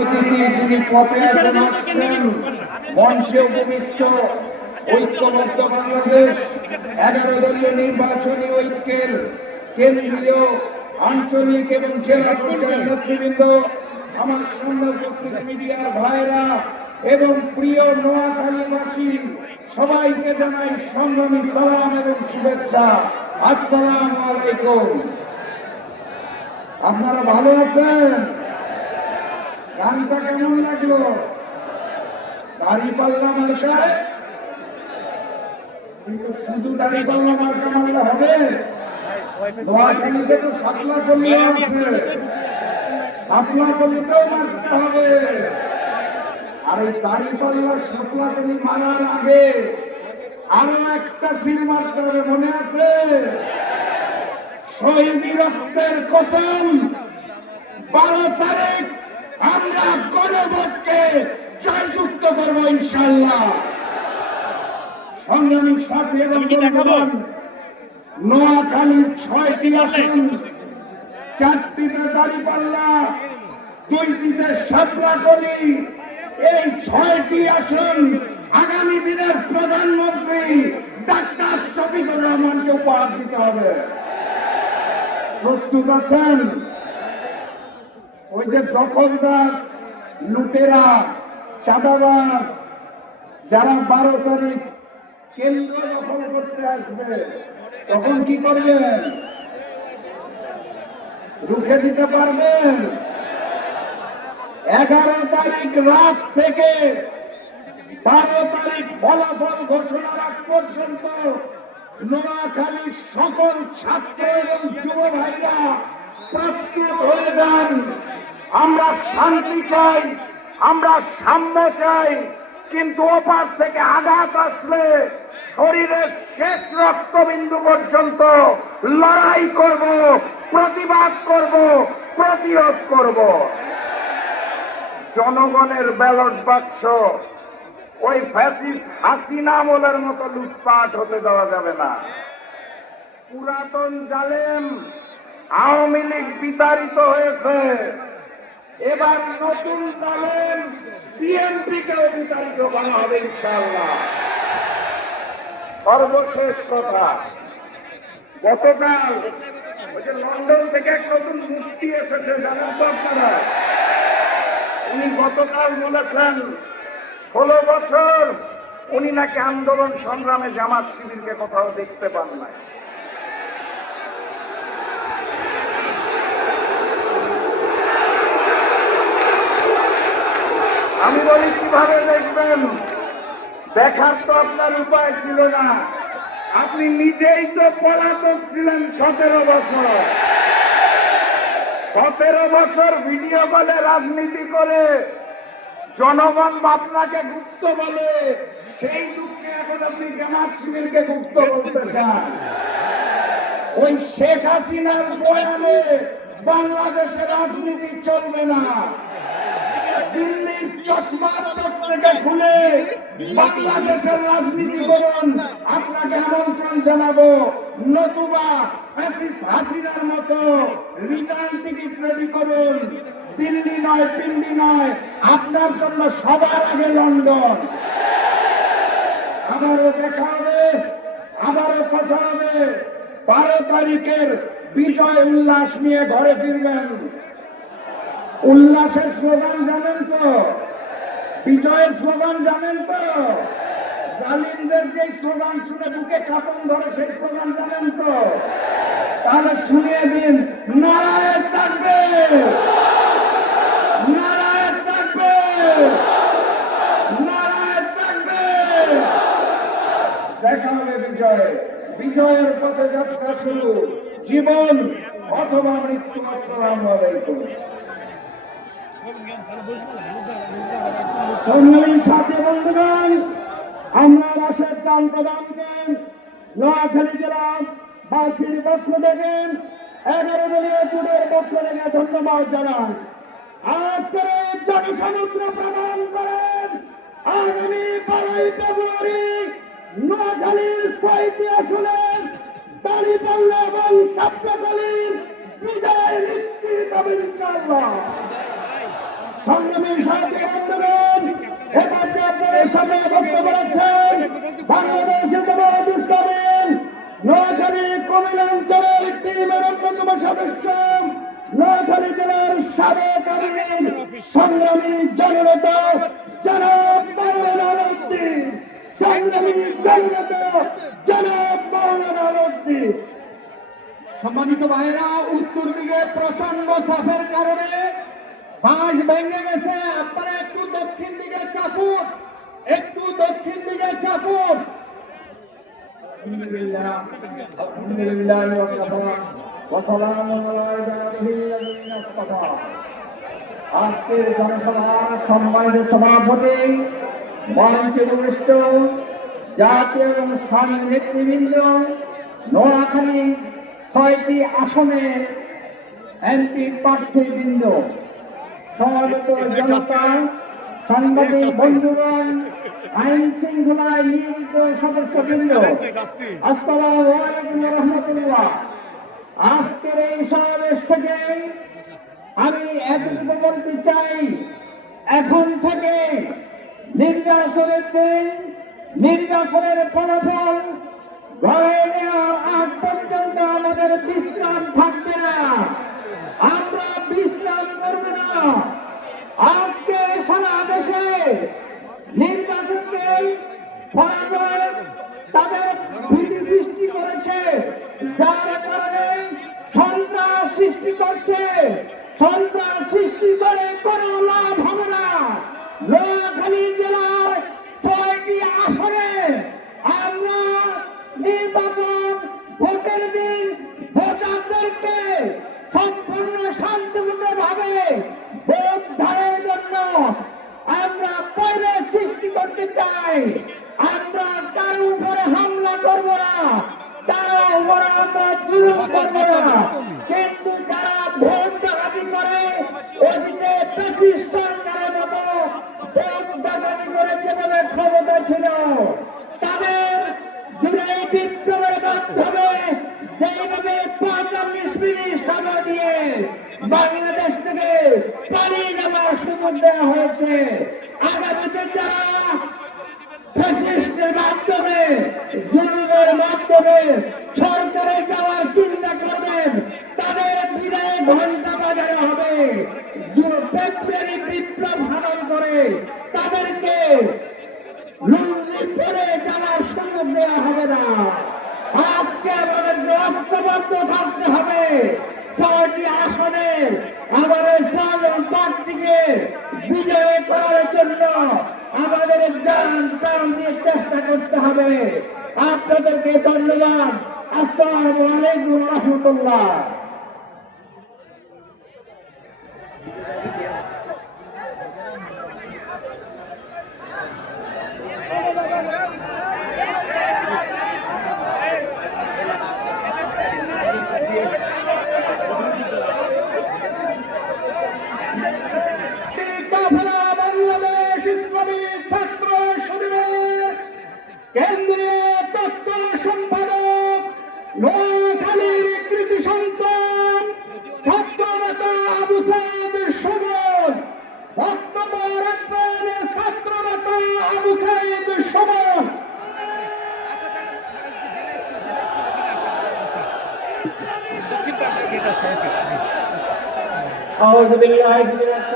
অতিথি যিনি পথে আছেন আসছেন মঞ্চে উপবিষ্ট ঐক্যবদ্ধ বাংলাদেশ 11 দলীয় নির্বাচনী ঐক্যের কেন্দ্রীয় আঞ্চলিক এবং জেলা পর্যায়ের নেতৃবৃন্দ, আমার সামনে উপস্থিত মিডিয়ার ভাইরা এবং প্রিয় নোয়াখালীবাসী সবাইকে জানাই সংগ্রামী সালাম এবং শুভেচ্ছা। আসসালামু আলাইকুম। আপনারা ভালো আছেন? গানটা কেমন লাগলো? দাঁড়িপাল্লা মার্কায়, কিন্তু শুধু দাঁড়িপাল্লা মার্কা মারলে হবে? নোয়াখালীতে তো শাপলা কলিও আছে, শাপলা কলিতেও মারতে হবে। আর এই দাঁড়িপাল্লা শাপলা কলি মারার আগে আরো একটা সিল মারতে হবে, মনে আছে? শহীদি রক্তের কসম, 12 তারিখ আমরা গণভোটকে জয়যুক্ত করবো ইনশাআল্লাহ। সংগ্রামী সাথী এবং বন্ধুগণ, নোয়াখালীর 6টি আসন, 4টিতে দাঁড়িপাল্লা, 2টিতে শাপলাকলি। এই 6টি আসন আগামী দিনের প্রধানমন্ত্রী ডাক্তার শফিকুর রহমানকে উপহার দিতে হবে। প্রস্তুত আছেন? ওই যে দখলদার, লুটেরা, চাঁদাবাজ যারা 12 তারিখ কেন্দ্র দখল করতে আসবে, তখন কি করবেন? রুখে দিতে পারবেন? 11 তারিখ রাত থেকে 12 তারিখ ফলাফল ঘোষণার আগ পর্যন্ত নোয়াখালীর সকল ছাত্র এবং যুব ভাইরা প্রস্তুত হয়ে যান। আমরা শান্তি চাই, আমরা সাম্য চাই, কিন্তু ওপার থেকে আঘাত আসলে শরীরের শেষ রক্তবিন্দু পর্যন্ত লড়াই করব, প্রতিবাদ করব, প্রতিরোধ করব। জনগণের ব্যালট বাক্স ওই ফ্যাসিস্ট হাসিনা আমলের মতো লুটপাট হতে দেওয়া যাবে না। পুরাতন জালেম আওয়ামী লীগ বিতাড়িত হয়েছে, এবার নতুন জালেম বিএনপিকেও বিতাড়িত করা হবে ইনশাআল্লাহ। সর্বশেষ কথা, গতকাল ওই যে লন্ডন থেকে এক নতুন মুফতি এসেছে, জানেন তো আপনারা? উনি গতকাল বলেছেন 16 বছর উনি নাকি আন্দোলন সংগ্রামে জামাত শিবিরকে কোথাও দেখতে পান নাই। আমি বলি কিভাবে দেখবেন? দেখার তো আপনার উপায় ছিল না, আপনি নিজেই তো পলাতক ছিলেন 17 বছর। 17 বছর ভিডিও কলে রাজনীতি করে জনগণ আপনাকে গুপ্ত বলে, সেই দুঃখে এখন আপনি জামাত শিবিরকে গুপ্ত বলতে চান। ওই শেখ হাসিনার বয়ানে বাংলাদেশের রাজনীতি চলবে না। দিল্লির চশমার চোখ থেকে খুলে বাংলাদেশের রাজনীতি করুন, আপনাকে আমন্ত্রণ জানাবো। নতুবা ফ্যাসিস্ট হাসিনার মতো রিটার্ন টিকিট রেডি করুন। দিল্লি নয়, পিন্ডি নয়, আপনার জন্য সবার আগে লন্ডন। আবারও দেখা হবে, আবারও কথা হবে। 12 তারিখের বিজয় উল্লাস নিয়ে ঘরে ফিরবেন। উল্লাসের স্লোগান জানেন তো? বিজয়ের স্লোগান জানেন তো? জালিমদের যে স্লোগান শুনে বুকে কাঁপন ধরে, সেই স্লোগান জানেন তো? তাহলে শুনিয়ে দিন, নারায়ে তাকবীর, নারায়ে তাকবীর, নারায়ে তাকবীর। দেখা হবে বিজয়ে। বিজয়ের পথে যাত্রা শুরু, জীবন অথবা মৃত্যু। আসসালামু আলাইকুম। সংগ্রামী সাথী বন্ধুগণ, আমরা রাশেদ খান প্রধানকে নোয়াখালী জেলা বাসীর পক্ষ থেকে 11 দলীয় জোটের পক্ষ থেকে ধন্যবাদ জানাই। আজকের এই জনসমুদ্র প্রমাণ করেন আগামী 12 ফেব্রুয়ারি নোয়াখালীর 6টি আসনের দাঁড়িপাল্লা এবং শাপলাকলির বিজয় নিশ্চিত হবে ইনশাআল্লাহ। সংগ্রামী সাথী বন্ধুগণ, এবার যে আপনাদের সামনে বক্তব্য রাখছেন বাংলাদেশ জামায়াত ইসলামী নোয়াখালী কুমিল্লা অঞ্চলের টিমের অন্যতম সদস্য, নোয়াখালী জেলার সাবেক আমির সংগ্রামী জননেতা জনাব মাওলানা আলাউদ্দিন, সংগ্রামী জননেতা জনাব মাওলানা আলাউদ্দিন। সম্মানিত ভাইরা, উত্তর দিকে প্রচন্ড চাপের কারণে বাঁশ ভেঙে গেছে। আপনারা একটু দক্ষিণ দিকে চাপুন, একটু দক্ষিণ দিকে চাপুন। আজকের জনসভার সম্মানিত সভাপতি, মঞ্চের উপস্থিত জাতীয় এবং স্থানীয় নেতৃবৃন্দ, নোয়াখালী ৬টি আসনের এমপি প্রার্থীবৃন্দ, সমবেত জনতা, সাংবাদিক বন্ধুগণ, আইন শৃঙ্খলায় নিয়োজিত সদস্যবৃন্দ, আসসালামু আলাইকুম ওয়া রাহমাতুল্লাহ। আজকের এই সমাবেশ থেকে আমি এতটুকু বলতে চাই, এখন থেকে নির্বাচনের দিন, নির্বাচনের ফলাফল ঘরে নেওয়ার আগ পর্যন্ত আমাদের বিশ্রাম থাকবে না, আমরা বিশ্রাম করব না। আজকে সারা দেশে নির্বাচনকে পরাজয় তাদের ভীতি সৃষ্টি করেছে, যার কারণে সন্ত্রাস সৃষ্টি করছে। সন্ত্রাস সৃষ্টি করে কোনো লাভ হবে না। নোয়াখালী জেলার ৬টি আসনে আমরা নির্বাচন ভোটের দিন ভোটারদেরকে সম্পূর্ণ শান্তিপূর্ণভাবে ভোট ধারণের জন্য আমরা পরিবেশ সৃষ্টি করতে চাই। আমরা কারো উপরে হামলা করব না, কারো উপরে আমরা জুলুম করব না। কিন্তু যারা ভোট ডাকাতি করে, অতীতে ফ্যাসিস্ট সরকারের মতো ভোট ডাকাতি করে যেভাবে ক্ষমতা ছিল, তাদের জুলাই বিপ্লবের মাধ্যমে যেভাবে ৪৫ মিনিট সময় দিয়ে বাংলাদেশ থেকে পালিয়ে যাওয়ার সুযোগ দেওয়া হয়েছে, আগামীতে যারা ফ্যাসিস্টের মাধ্যমে, জুলুমের মাধ্যমে সরকারে যাওয়ার চিন্তা করবেন, তাদের বিদায় ঘন্টা বাজানো হবে। ফেব্রুয়ারি বিপ্লব সাধন করে তাদেরকে লুঙ্গি পরে যাওয়ার সুযোগ দেওয়া হবে না। আজকে আমাদেরকে ঐক্যবদ্ধ থাকতে হবে। ৬টি আসনে আমাদের ৬ জন প্রার্থীকে বিজয় করার জন্য আমাদের জান প্রাণ দিয়ে চেষ্টা করতে হবে। আপনাদেরকে ধন্যবাদ। আসসালামু আলাইকুম ওয়া রাহমাতুল্লাহ। কাফেলা বাংলাদেশ ইসলামী ছাত্র শিবিরের কেন্দ্রীয় তথ্য সম্পাদক, নোয়াখালীর কৃতি সন্তান, ছাত্র নেতা আবু সাইদ সুমন বক্তব্য রাখবেন। ছাত্র নেতা আবু সাইদ সুমন। আউযু বিল্লাহি মিনাশ